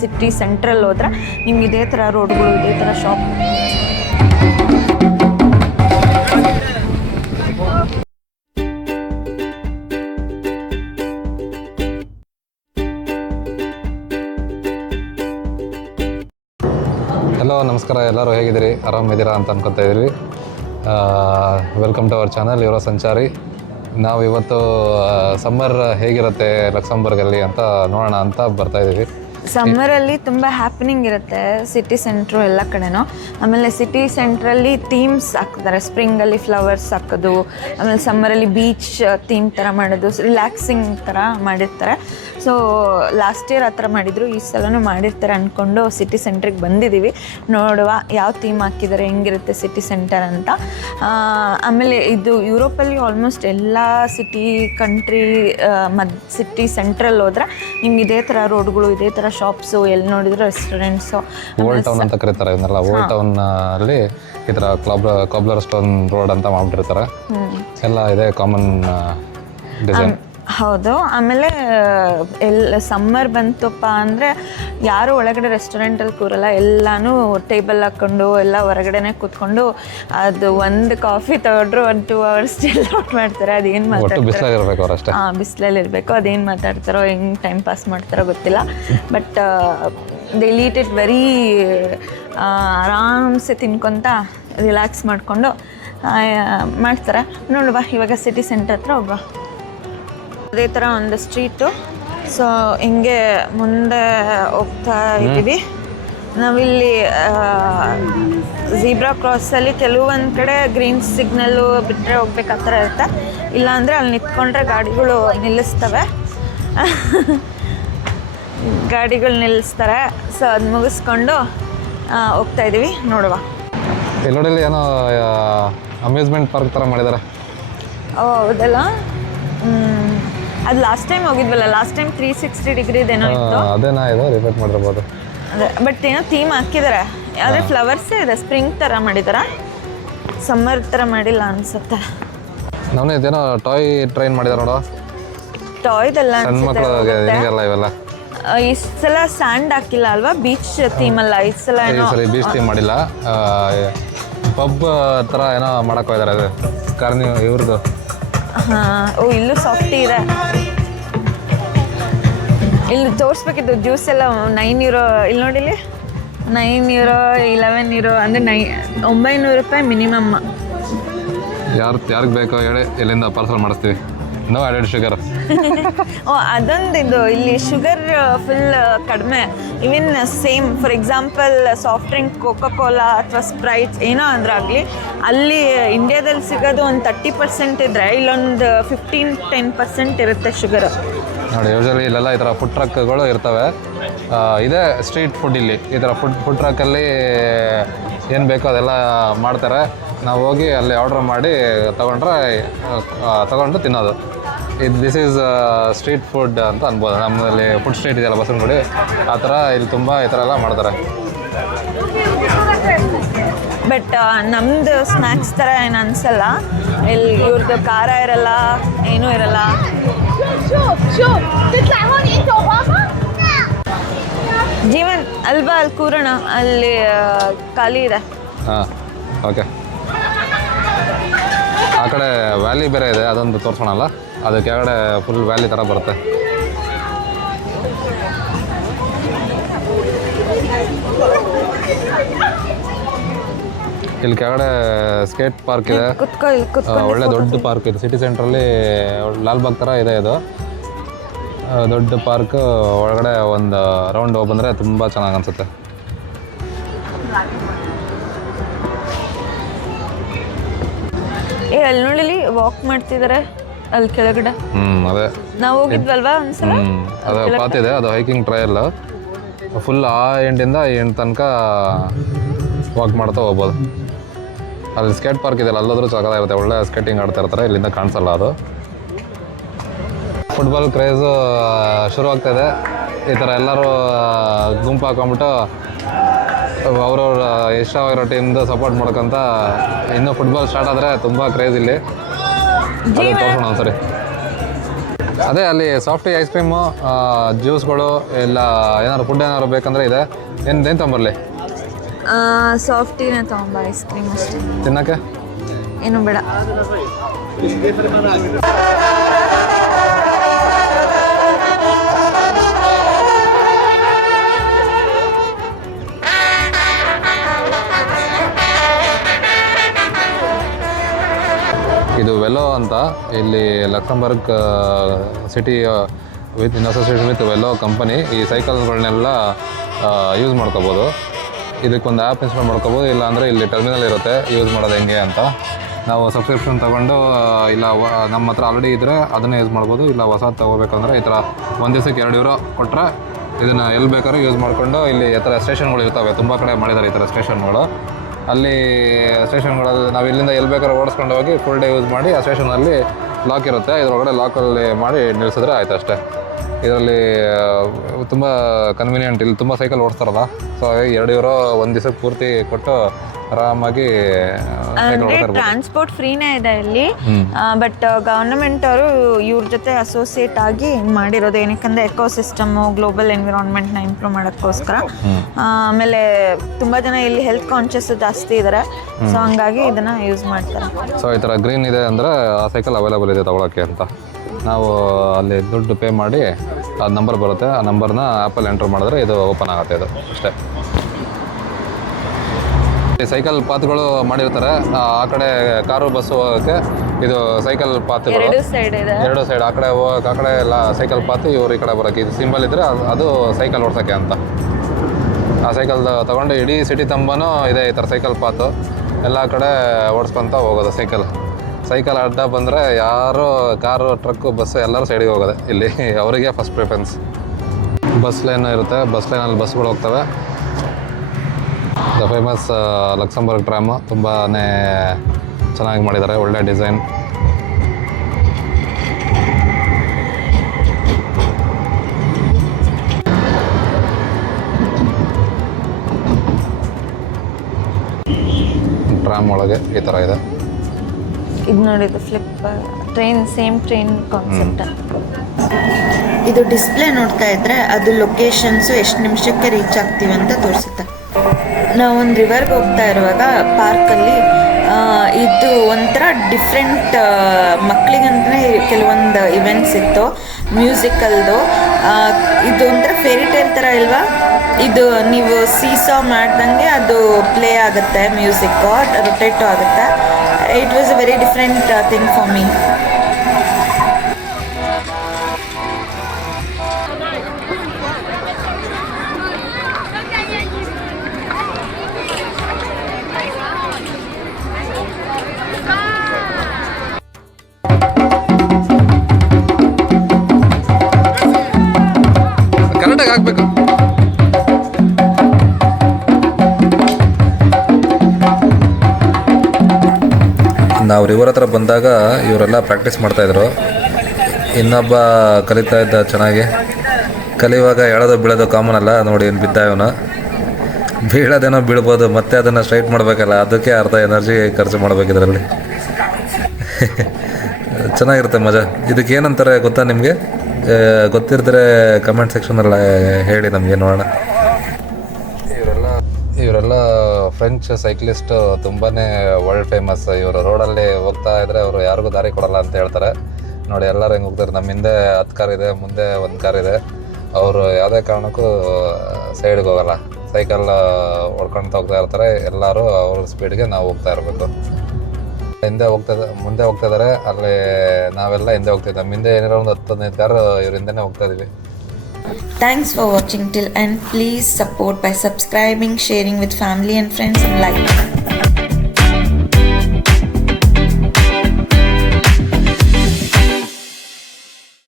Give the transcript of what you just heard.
City central ಹೋದ್ರೆ ನಿಮ್ಗೆ ಇದೇ ಥರ ರೋಡ್ಗಳು, ಇದೇ ಥರ ಶಾಪ್. ಹಲೋ, ನಮಸ್ಕಾರ. ಎಲ್ಲರೂ ಹೇಗಿದ್ದೀರಿ? ಆರಾಮಿದ್ದೀರಾ ಅಂತ ಅನ್ಕೊತಾ ಇದ್ದೀವಿ. ವೆಲ್ಕಮ್ ಟು ಅವರ್ ಚಾನಲ್ ಯುವ ಸಂಚಾರಿ. ನಾವು ಇವತ್ತು ಸಮ್ಮರ್ ಹೇಗಿರುತ್ತೆ ಲಕ್ಸಂಬರ್ಗಲ್ಲಿ ಅಂತ ನೋಡೋಣ ಅಂತ ಬರ್ತಾಯಿದ್ದೀವಿ. ಸಮ್ಮರಲ್ಲಿ ತುಂಬ ಹ್ಯಾಪನಿಂಗ್ ಇರುತ್ತೆ ಸಿಟಿ ಸೆಂಟ್ರು ಎಲ್ಲ ಕಡೆನೂ. ಆಮೇಲೆ ಸಿಟಿ ಸೆಂಟ್ರಲ್ಲಿ ಥೀಮ್ಸ್ ಹಾಕ್ತಾರೆ. ಸ್ಪ್ರಿಂಗಲ್ಲಿ ಫ್ಲವರ್ಸ್ ಹಾಕೋದು, ಆಮೇಲೆ ಸಮ್ಮರಲ್ಲಿ ಬೀಚ್ ಥೀಮ್ ಥರ ಮಾಡೋದು, ರಿಲ್ಯಾಕ್ಸಿಂಗ್ ಥರ ಮಾಡಿರ್ತಾರೆ. ಸೊ ಲಾಸ್ಟ್ ಇಯರ್ ಆ ಥರ ಮಾಡಿದರು, ಈ ಸಲನೂ ಮಾಡಿರ್ತಾರೆ ಅಂದ್ಕೊಂಡು ಸಿಟಿ ಸೆಂಟ್ರಿಗೆ ಬಂದಿದ್ದೀವಿ. ನೋಡುವ ಯಾವ ಥೀಮ್ ಹಾಕಿದ್ದಾರೆ, ಹೆಂಗಿರುತ್ತೆ ಸಿಟಿ ಸೆಂಟರ್ ಅಂತ. ಆಮೇಲೆ ಇದು ಯುರೋಪಲ್ಲಿ ಆಲ್ಮೋಸ್ಟ್ ಎಲ್ಲ ಸಿಟಿ ಕಂಟ್ರಿ ಸಿಟಿ ಸೆಂಟ್ರಲ್ಲಿ ಹೋದ್ರೆ ನಿಮ್ಗೆ ಇದೇ ಥರ ರೋಡ್ಗಳು, ಇದೇ ಥರ ಶಾಪ್ಸು, ಎಲ್ಲಿ ನೋಡಿದ್ರು ರೆಸ್ಟೋರೆಂಟ್ಸು. ಓಲ್ಡ್ ಟೌನ್ ಅಂತ ಕರೀತಾರೆ ಇದನ್ನೆಲ್ಲ. ಓಲ್ಡ್ ಟೌನ್ ಅಲ್ಲಿ ಈ ಥರ ಕಾಬ್ಲರ್ ಸ್ಟೋನ್ ರೋಡ್ ಅಂತ ಮಾಡ್ಬಿಟ್ಟಿರ್ತಾರೆ. ಎಲ್ಲ ಇದೆ ಕಾಮನ್ ಡಿಸೈನ್. ಹೌದು. ಆಮೇಲೆ ಸಮ್ಮರ್ ಬಂತಪ್ಪ ಅಂದರೆ ಯಾರು ಒಳಗಡೆ ರೆಸ್ಟೋರೆಂಟಲ್ಲಿ ಕೂರಲ್ಲ, ಎಲ್ಲನೂ ಟೇಬಲ್ ಹಾಕ್ಕೊಂಡು ಎಲ್ಲ ಹೊರಗಡೆನೆ ಕೂತ್ಕೊಂಡು ಅದು ಒಂದು ಕಾಫಿ ತಗೊಂಡ್ರು 1 2 hours ಚಿಲ್ ಔಟ್ ಮಾಡ್ತಾರೆ. ಅದೇನು ಮಾತಾಡ್ತಾರೆ, ಬಿಸಿಲಲ್ಲಿ ಇರಬೇಕು, ಅದೇನು ಮಾತಾಡ್ತಾರೋ, ಹೆಂಗೆ ಟೈಮ್ ಪಾಸ್ ಮಾಡ್ತಾರೋ ಗೊತ್ತಿಲ್ಲ. But they eat it very ಆರಾಮ್ಸೆ ತಿನ್ಕೊತ ರಿಲ್ಯಾಕ್ಸ್ ಮಾಡಿಕೊಂಡು ಮಾಡ್ತಾರೆ. ನೋಡುವ, ಇವಾಗ ಸಿಟಿ ಸೆಂಟರ್ ಹತ್ರ ಹೋಗುವ. ಅದೇ ಥರ ಒಂದು ಸ್ಟ್ರೀಟು. ಸೊ ಹಿಂಗೆ ಮುಂದೆ ಹೋಗ್ತಾ ಇದ್ದೀವಿ. ನಾವಿಲ್ಲಿ ಝೀಬ್ರಾ ಕ್ರಾಸಲ್ಲಿ ಕೆಲವೊಂದು ಕಡೆ ಗ್ರೀನ್ ಸಿಗ್ನಲ್ಲು ಬಿಟ್ಟರೆ ಹೋಗ್ಬೇಕು ಆ ಥರ ಇರುತ್ತೆ. ಇಲ್ಲಾಂದರೆ ಅಲ್ಲಿ ನಿಂತ್ಕೊಂಡ್ರೆ ಗಾಡಿಗಳು ನಿಲ್ಲಿಸ್ತವೆ. ಸೊ ಅದು ಮುಗಿಸ್ಕೊಂಡು ಹೋಗ್ತಾ ಇದ್ದೀವಿ. ನೋಡುವ. ಎಲ್ಲೋಡಲ್ಲಿ ಏನೋ ಅಮ್ಯೂಸ್ಮೆಂಟ್ ಪಾರ್ಕ್ ಥರ ಮಾಡಿದ್ದಾರೆ. ಹೌದಲ್ಲ, ಅದು ಲಾಸ್ಟ್ ಟೈಮ್ ಹೋಗಿದ್ವಲ್ಲ, ಲಾಸ್ಟ್ ಟೈಮ್ 360 ಡಿಗ್ರಿದೇನೋ ಇತ್ತು. ಅದೇನಾ ಇದು ರಿಪೀಟ್ ಮಾಡಿರ್ಬೋದು. ಅದೇ, ಬಟ್ ಏನೋ ಥೀಮ್ ಹಾಕಿದ್ದಾರೆ. ಆದರೆ ಫ್ಲವರ್ಸೇ ಇದೆ, ಸ್ಪ್ರಿಂಗ್ ಥರ ಮಾಡಿದಾರ, ಸಮ್ಮರ್ ಥರ ಮಾಡಿಲ್ಲ ಅನ್ಸುತ್ತೆ. ನಾವು ಇದೇನೋ ಟಾಯ್ ಟ್ರೈನ್ ಮಾಡಿದಾರೆ ನೋಡೋ. ಟಾಯ್ದೆಲ್ಲ ಇವೆಲ್ಲ ಈ ಸಲ ಸ್ಯಾಂಡ್ ಹಾಕಿಲ್ಲ ಅಲ್ವಾ, ಬೀಚ್ ಥೀಮ್ ಅಲ್ಲ ಈ ಸಲ. ಬೀಚ್ ಥೀಮ್ ಮಾಡಿಲ್ಲ, ಪಬ್ ಥರ ಏನೋ ಮಾಡಕ್ಕೆ ಹೋಗಿದ್ದಾರೆ. ಅದು ಕಾರ್ನಿ ಇವ್ರದ್ದು. ಹಾಂ, ಓ ಇಲ್ಲೂ ಸಾಫ್ಟಿ ಇದೆ. ಇಲ್ಲಿ ತೋರಿಸ್ಬೇಕಿತ್ತು ಜ್ಯೂಸ್ ಎಲ್ಲ. €9. ಇಲ್ಲಿ ನೋಡಿಲಿ, €9, €11 ಅಂದರೆ $900 ಮಿನಿಮಮ್. ಯಾರಿಗೆ ಬೇಕೋ ಹೇಳಿ, ಇಲ್ಲಿಂದ ಪಾರ್ಸಲ್ ಮಾಡಿಸ್ತೀವಿ. No added sugar. ಓ ಅದೊಂದು ಇದು, ಇಲ್ಲಿ ಶುಗರ್ ಫುಲ್ ಕಡಿಮೆ. Even same for example soft drink Coca Cola ಅಥವಾ ಸ್ಪ್ರೈಟ್ ಏನೋ ಅಂದ್ರಾಗಲಿ, ಅಲ್ಲಿ ಇಂಡಿಯಾದಲ್ಲಿ ಸಿಗೋದು ಒಂದು 30% ಇದ್ದರೆ ಇಲ್ಲೊಂದು 15-10% ಇರುತ್ತೆ ಶುಗರು. ನೋಡಿ, ಯೂಶಲಿ ಇಲ್ಲೆಲ್ಲ ಈ ಥರ ಫುಡ್ ಟ್ರಕ್ಗಳು ಇರ್ತವೆ. ಇದೇ ಸ್ಟ್ರೀಟ್ ಫುಡ್. ಇಲ್ಲಿ ಈ ಥರ ಫುಡ್ ಟ್ರಕ್ಕಲ್ಲಿ ಏನು ಬೇಕೋ ಅದೆಲ್ಲ ಮಾಡ್ತಾರೆ. ನಾವು ಹೋಗಿ ಅಲ್ಲಿ ಆರ್ಡ್ರ್ ಮಾಡಿ ತಗೊಂಡು ತಿನ್ನೋದು. ದಿಸ್ ಈಸ್ ಸ್ಟ್ರೀಟ್ ಫುಡ್ ಅಂತ ಅನ್ಬೋದು. ನಮ್ಮಲ್ಲಿ ಫುಡ್ ಸ್ಟ್ರೀಟ್ ಇದೆಯಲ್ಲ ಬಸವನಗುಡಿ, ಆ ಥರ ಇಲ್ಲಿ ತುಂಬ ಈ ಥರ ಎಲ್ಲ ಮಾಡ್ತಾರೆ. ಬಟ್ ನಮ್ಮದು ಸ್ನ್ಯಾಕ್ಸ್ ಥರ ಏನು ಅನಿಸಲ್ಲ. ಇಲ್ಲಿ ಇವ್ರದ್ದು ಖಾರ ಇರಲ್ಲ, ಏನೂ ಇರಲ್ಲ. ಜೀವನ್ ಅಲ್ವಾ, ಅಲ್ಲಿ ಕೂರೋಣ, ಅಲ್ಲಿ ಖಾಲಿ ಇದೆ. ಹಾಂ, ಓಕೆ. ಆ ಕಡೆ ವ್ಯಾಲಿ ಬೇರೆ ಇದೆ, ಅದೊಂದು ತೋರಿಸೋಣಲ್ಲ. ಅದು ಕೆಳಗಡೆ ಫುಲ್ ವ್ಯಾಲಿ ಥರ ಬರುತ್ತೆ. ಇಲ್ಲಿ ಕೆಳಗಡೆ ಸ್ಕೇಟ್ ಪಾರ್ಕ್ ಇದೆ. ಒಳ್ಳೆ ದೊಡ್ಡ ಪಾರ್ಕ್ ಇದೆ ಸಿಟಿ ಸೆಂಟ್ರಲ್ಲಿ. ಲಾಲ್ಬಾಗ್ ಥರ ಇದೆ ಇದು, ದೊಡ್ಡ ಪಾರ್ಕ್. ಒಳಗಡೆ ಒಂದು ರೌಂಡ್ ಹೋಗಿ ಬಂದರೆ ತುಂಬ ಚೆನ್ನಾಗಿ ಅನಿಸುತ್ತೆ. ಅಲ್ಲಿ ನೋಡಿಲಿ ವಾಕ್ ಮಾಡ್ತಿದ್ದಾರೆ ಅಲ್ಲಿ ಕೆಳಗಡೆ. ಅದೇ ನಾವು ಹೋಗಿದ್ವಲ್ವಾ ಒಂದ್ಸಲ. ಅದು ಪಾತ್ ಇದೆ, ಅದು ಹೈಕಿಂಗ್ ಟ್ರಯಲ್. ಫುಲ್ ಆ ಎಂಡಿಂದ ಈ ಎಂಡ್ ತನಕ ವಾಕ್ ಮಾಡ್ತಾ ಹೋಗ್ಬೋದು. ಅಲ್ಲಿ ಸ್ಕೇಟ್ ಪಾರ್ಕ್ ಇದೆಯಲ್ಲ, ಅಲ್ಲೋದ್ರೂ ಚೆನ್ನಾಗಿರುತ್ತೆ. ಒಳ್ಳೆ ಸ್ಕೇಟಿಂಗ್ ಆಡ್ತಾ ಇರ್ತಾರೆ. ಇಲ್ಲಿಂದ ಕಾಣಿಸಲ್ಲ ಅದು. ಫುಟ್ಬಾಲ್ ಕ್ರೇಜು ಶುರು ಆಗ್ತಾಯಿದೆ. ಈ ಥರ ಎಲ್ಲರೂ ಗುಂಪು ಹಾಕೊಂಬಿಟ್ಟು ಅವ್ರವ್ರ ಇಷ್ಟವಾಗಿರೋ ಟೀಮ್ದು ಸಪೋರ್ಟ್ ಮಾಡ್ಕೊತ ಇನ್ನೂ ಫುಟ್ಬಾಲ್ ಸ್ಟಾರ್ಟ್ ಆದರೆ ತುಂಬ ಕ್ರೇಜ್ ಇಲ್ಲಿ. ತೋರಿಸೋಣ ಒಂದ್ಸರಿ. ಅದೇ ಅಲ್ಲಿ ಸಾಫ್ಟಿ ಐಸ್ ಕ್ರೀಮು, ಜ್ಯೂಸ್ಗಳು ಇಲ್ಲ ಏನಾದ್ರು ಫುಡ್ ಏನಾದ್ರು ಬೇಕಂದ್ರೆ ಇದೆ. ಏನು ತೊಗೊಂಬರ್ಲಿ? ಸಾಫ್ಟಿನೇ ತೊಗೊಂಬ, ಐಸ್ ಕ್ರೀಮ್ ಅಷ್ಟೇ. ತಿನ್ನಕ್ಕೆ ಏನು ಬೇಡ. ಇದು ವೆಲೋ ಅಂತ, ಇಲ್ಲಿ Luxembourg city with in association with Velo company ಈ ಸೈಕಲ್ಗಳನ್ನೆಲ್ಲ ಯೂಸ್ ಮಾಡ್ಕೋಬೋದು. ಇದಕ್ಕೊಂದು ಆ್ಯಪ್ ಇನ್ಸ್ಟಾಲ್ ಮಾಡ್ಕೋಬೋದು, ಇಲ್ಲಾಂದರೆ ಇಲ್ಲಿ ಟರ್ಮಿನಲ್ ಇರುತ್ತೆ ಯೂಸ್ ಮಾಡೋದು ಹೆಂಗೆ ಅಂತ. ನಾವು ಸಬ್ಸ್ಕ್ರಿಪ್ಷನ್ ತೊಗೊಂಡು ಇಲ್ಲ ನಮ್ಮ ಹತ್ರ ಆಲ್ರೆಡಿ ಇದ್ದರೆ ಅದನ್ನೇ ಯೂಸ್ ಮಾಡ್ಬೋದು. ಇಲ್ಲ ಹೊಸದು ತೊಗೋಬೇಕಂದ್ರೆ ಈ ಥರ ಒಂದು ದಿವಸಕ್ಕೆ €2 ಕೊಟ್ಟರೆ ಇದನ್ನು ಎಲ್ಲಿ ಬೇಕಾದ್ರೂ ಯೂಸ್ ಮಾಡಿಕೊಂಡು, ಇಲ್ಲಿ ಈ ಥರ ಸ್ಟೇಷನ್ಗಳು ಇರ್ತವೆ, ತುಂಬ ಕಡೆ ಮಾಡಿದ್ದಾರೆ ಈ ಥರ ಸ್ಟೇಷನ್ಗಳು. ಅಲ್ಲಿ ಸ್ಟೇಷನ್ಗಳಲ್ಲಿ ನಾವು ಇಲ್ಲಿಂದ ಎಲ್ಲಿ ಬೇಕಾದ್ರೂ ಓಡಿಸ್ಕೊಂಡು ಹೋಗಿ ಫುಲ್ ಡೇ ಯೂಸ್ ಮಾಡಿ, ಆ ಸ್ಟೇಷನಲ್ಲಿ ಲಾಕ್ ಇರುತ್ತೆ, ಇದರೊಳಗಡೆ ಲಾಕಲ್ಲಿ ಮಾಡಿ ನಿಲ್ಲಿಸಿದ್ರೆ ಆಯ್ತು ಅಷ್ಟೇ. ಇದರಲ್ಲಿ ತುಂಬ ಕನ್ವೀನಿಯೆಂಟ್. ಇಲ್ಲಿ ತುಂಬ ಸೈಕಲ್ ಓಡಿಸ್ತಾರಲ್ಲ, ಸೊ €2 ಒಂದು ದಿವಸಕ್ಕೆ ಪೂರ್ತಿ ಕೊಟ್ಟು ಆರಾಮಾಗಿ ಟ್ರಾನ್ಸ್ಪೋರ್ಟ್ ಫ್ರೀನೇ ಇದೆ ಇಲ್ಲಿ. ಬಟ್ ಗವರ್ನಮೆಂಟ್ ಅವರು ಇವ್ರ ಜೊತೆ ಅಸೋಸಿಯೇಟ್ ಆಗಿ ಮಾಡಿರೋದು. ಏನಕ್ಕಂದ್ರೆ ಎಕೋಸಿಸ್ಟಮು, ಗ್ಲೋಬಲ್ ಎನ್ವಿರಾನ್ಮೆಂಟ್ನ ಇಂಪ್ರೂವ್ ಮಾಡೋಕ್ಕೋಸ್ಕರ. ಆಮೇಲೆ ತುಂಬ ಜನ ಇಲ್ಲಿ ಹೆಲ್ತ್ ಕಾನ್ಷಿಯಸ್ ಜಾಸ್ತಿ ಇದ್ದಾರೆ, ಸೊ ಹಂಗಾಗಿ ಇದನ್ನು ಯೂಸ್ ಮಾಡ್ತಾರೆ. ಸೊ ಈ ಥರ ಗ್ರೀನ್ ಇದೆ ಅಂದರೆ ಆ ಸೈಕಲ್ ಅವೈಲೇಬಲ್ ಇದೆ ತೊಗೊಳಕ್ಕೆ ಅಂತ. ನಾವು ಅಲ್ಲಿ ದುಡ್ಡು ಪೇ ಮಾಡಿ ಆ ನಂಬರ್ ಬರುತ್ತೆ, ಆ ನಂಬರ್ನ ಆ್ಯಪಲ್ಲಿ ಎಂಟ್ರ್ ಮಾಡಿದ್ರೆ ಇದು ಓಪನ್ ಆಗುತ್ತೆ. ಇದು ಅಷ್ಟೇ. ಈ ಸೈಕಲ್ ಪಾತ್ಗಳು ಮಾಡಿರ್ತಾರೆ, ಆ ಕಡೆ ಕಾರು ಬಸ್ಸು ಹೋಗೋಕ್ಕೆ ಇದು ಸೈಕಲ್ ಪಾತ್ಗಳು ಎರಡು ಸೈಡ್. ಆ ಕಡೆ ಹೋಗೋಕೆ ಆ ಕಡೆ ಎಲ್ಲ ಸೈಕಲ್ ಪಾತ್, ಇವ್ರು ಈ ಕಡೆ ಬರೋಕ್ಕೆ ಇದು ಸಿಂಬಲ್ ಇದ್ದರೆ ಅದು ಸೈಕಲ್ ಓಡ್ಸೋಕ್ಕೆ ಅಂತ. ಆ ಸೈಕಲ್ ತೊಗೊಂಡು ಇಡೀ ಸಿಟಿ ತುಂಬನೂ ಇದೆ ಈ ಥರ ಸೈಕಲ್ ಪಾತು, ಎಲ್ಲ ಕಡೆ ಓಡಿಸ್ಕೊತ ಹೋಗೋದು ಸೈಕಲ್ ಅಡ್ಡ ಬಂದರೆ ಯಾರು ಕಾರು, ಟ್ರಕ್ಕು, ಬಸ್ಸು ಎಲ್ಲರೂ ಸೈಡಿಗೆ ಹೋಗೋದೆ. ಇಲ್ಲಿ ಅವರಿಗೆ ಫಸ್ಟ್ ಪ್ರಿಫರೆನ್ಸ್. ಬಸ್ ಲೈನ್ ಇರುತ್ತೆ, ಬಸ್ ಲೈನಲ್ಲಿ ಬಸ್ಗಳು ಹೋಗ್ತವೆ. ದ ಫೇಮಸ್ ಲಕ್ಸಂಬರ್ಗ್ ಟ್ರಾಮು ತುಂಬಾ ಚೆನ್ನಾಗಿ ಮಾಡಿದ್ದಾರೆ, ಒಳ್ಳೆ ಡಿಸೈನ್. ಟ್ರಾಮ್ ಒಳಗೆ ಈ ಥರ ಇದೆ. ಇದು ನೋಡಿ, ಇದು flip train, same train concept. ಇದು ಡಿಸ್ಪ್ಲೇ ನೋಡ್ತಾ ಇದ್ರೆ ಅದು ಲೊಕೇಶನ್ಸು ಎಷ್ಟು ನಿಮಿಷಕ್ಕೆ ರೀಚ್ ಆಗ್ತೀವಿ ಅಂತ ತೋರಿಸುತ್ತೆ. ನಾವೊಂದು ರಿವರ್ಗೆ ಹೋಗ್ತಾ ಇರುವಾಗ ಪಾರ್ಕಲ್ಲಿ ಇದು ಒಂಥರ ಡಿಫ್ರೆಂಟ್, ಮಕ್ಕಳಿಗಂತಲೇ ಕೆಲವೊಂದು ಇವೆಂಟ್ಸ್ ಇತ್ತು ಮ್ಯೂಸಿಕಲ್ದು. ಇದು ಒಂಥರ ಫೇರಿ ಟೇಲ್ ಥರ ಇಲ್ವಾ? ಇದು ನೀವು ಸೀಸಾ ಮಾಡ್ದಂಗೆ ಅದು ಪ್ಲೇ ಆಗುತ್ತೆ, ಮ್ಯೂಸಿಕ್ಕು ರೊಟೇಟು ಆಗುತ್ತೆ. It was a very different thing for me. ಕರೆಕ್ಟಾಗಿ ಹಾಕ್ಬೇಕು. ನಾವು ರಿವರ್ ಹತ್ರ ಬಂದಾಗ ಇವರೆಲ್ಲ ಪ್ರಾಕ್ಟೀಸ್ ಮಾಡ್ತಾಯಿದ್ರು. ಇನ್ನೊಬ್ಬ ಕಲಿತಾ ಇದ್ದ ಚೆನ್ನಾಗಿ. ಕಲಿಯುವಾಗ ಎಳೋದು ಬೀಳೋದು ಕಾಮನ್ ಅಲ್ಲ. ನೋಡಿ ಏನು ಬಿದ್ದ ಇವನು. ಬೀಳೋದೇನೋ ಬೀಳ್ಬೋದು, ಮತ್ತೆ ಅದನ್ನು ಸ್ಟ್ರೈಟ್ ಮಾಡಬೇಕಲ್ಲ, ಅದಕ್ಕೆ ಅರ್ಧ ಎನರ್ಜಿ ಖರ್ಚು ಮಾಡಬೇಕು ಇದರಲ್ಲಿ. ಚೆನ್ನಾಗಿರುತ್ತೆ ಮಜಾ. ಇದಕ್ಕೆ ಏನಂತಾರೆ ಗೊತ್ತಾ ನಿಮಗೆ? ಗೊತ್ತಿರ್ತಾರೆ ಕಮೆಂಟ್ ಸೆಕ್ಷನಲ್ಲಿ ಹೇಳಿ ನಮಗೆ, ನೋಡೋಣ. ಇವರೆಲ್ಲ ಫ್ರೆಂಚ್ ಸೈಕ್ಲಿಸ್ಟು, ತುಂಬಾ ವರ್ಲ್ಡ್ ಫೇಮಸ್. ಇವರು ರೋಡಲ್ಲಿ ಹೋಗ್ತಾ ಇದ್ದರೆ ಅವರು ಯಾರಿಗೂ ದಾರಿ ಕೊಡಲ್ಲ ಅಂತ ಹೇಳ್ತಾರೆ. ನೋಡಿ ಎಲ್ಲರೂ ಹೆಂಗೆ ಹೋಗ್ತಾರೆ. ನಮ್ಮ ಹಿಂದೆ 10 ಕಾರ್ ಇದೆ, ಮುಂದೆ 1 ಕಾರ್ ಇದೆ. ಅವರು ಯಾವುದೇ ಕಾರಣಕ್ಕೂ ಸೈಡ್ಗೆ ಹೋಗಲ್ಲ, ಸೈಕಲ್ ಹೊಡ್ಕೊಳ್ತಾ ಹೋಗ್ತಾ ಇರ್ತಾರೆ. ಎಲ್ಲರೂ ಅವ್ರ ಸ್ಪೀಡ್ಗೆ ನಾವು ಹೋಗ್ತಾ ಇರಬೇಕು. ಮುಂದೆ ಹೋಗ್ತಾ ಇದ್ದಾರೆ, ಅಲ್ಲಿ ನಾವೆಲ್ಲ ಹಿಂದೆ ಹೋಗ್ತಿದ್ವಿ. ನಮ್ಮ ಹಿಂದೆ ಏನಿರೋ ಒಂದು 10-15 ಕಾರ್ ಇವ್ರ ಹಿಂದೆನೇ ಹೋಗ್ತಾ ಇದ್ವಿ. Thanks for watching till end. Please support by subscribing, sharing with family and friends, and like.